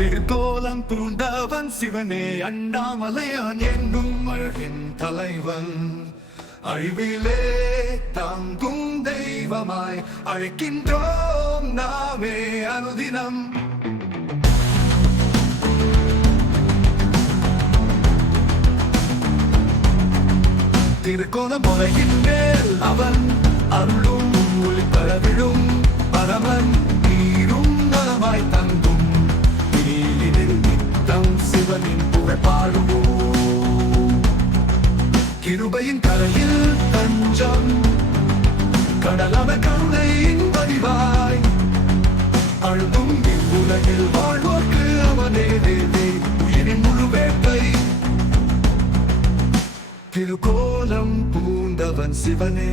திருக்கோலம் பூண்டவன் சிவனே அண்ணாமலையான் என்னும் அழகின் தலைவன் அழிவிலே தாங்கும் தெய்வமாய் அழைக்கின்றோம் நாமே அனுதினம். திருக்கோண முறையின் மேல் அவன் அருளும் ஒளிபரவிடும் பரமன் நீரும் நலமாய் தங்கும் நித்தம் சிவனின் புகழ் பாடுவோம். கிருபையின் கரையில் தஞ்சம் கடலம கருணையின் வடிவாய் அழுதும் இவ்வுலகில் வாழ்வோர்க்கு அவனே தேவே உயிரின் முழு வேட்கை. திருக்கோலம் பூண்டவன் சிவனே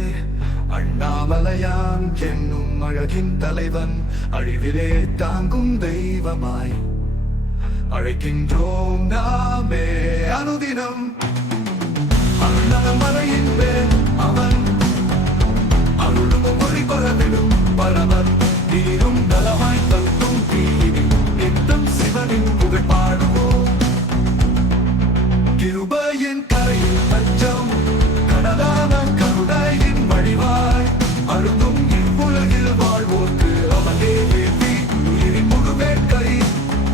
அண்ணாமலையான் என்னும் அழகின் தலைவன் அழிவிலே தாங்கும் தெய்வமாய் அழைக்கின்றோம் நாமே அனுதினம். அண்ணாமலையின் மேல் அவன் அருளும் ஒளிபரவிடும் பரமன் நீரும் நலமாய் தங்கும் நித்தம் சிவனின் புகழ் பாடுவோம். கிருபையின் கரையில் தஞ்சம் கடலான கருணையின் வடிவாய் அழுதும் இவ்வுலகில் வாழ்வோர்க்கு அவனே தேவி உயிரின் முழு வேட்கை.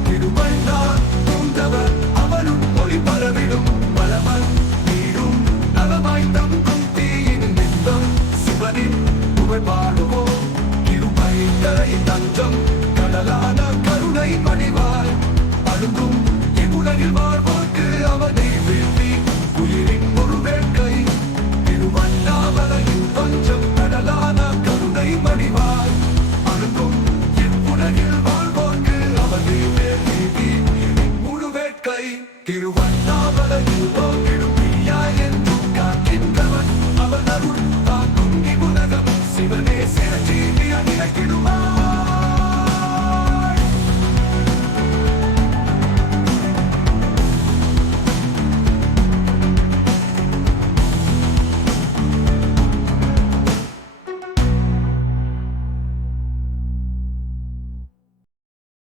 கிருபை நான் பூண்டவர் அவனும் ஒளிபரவிடும் பலமன் நீரும் நலமாய் தங்கும் தீயின் நித்தம் சிவனின் புகழ் பாடுவோம். கிருபையின் கரையில் தஞ்சம் கடலான கருணை வடிவாய் அழுதும் இவ்வுலகில் வாழ்வோர்க்கு அவனே தேவி உயிரின் முழு வேட்கை. திருவண்ணாமலையின் பஞ்சம் கடலான கருணை மணிவாய் அழுதும் இவ்வுலகில் வாழ்வோர்க்கு அவனே தேவி உயிரின் முழு வேட்கை.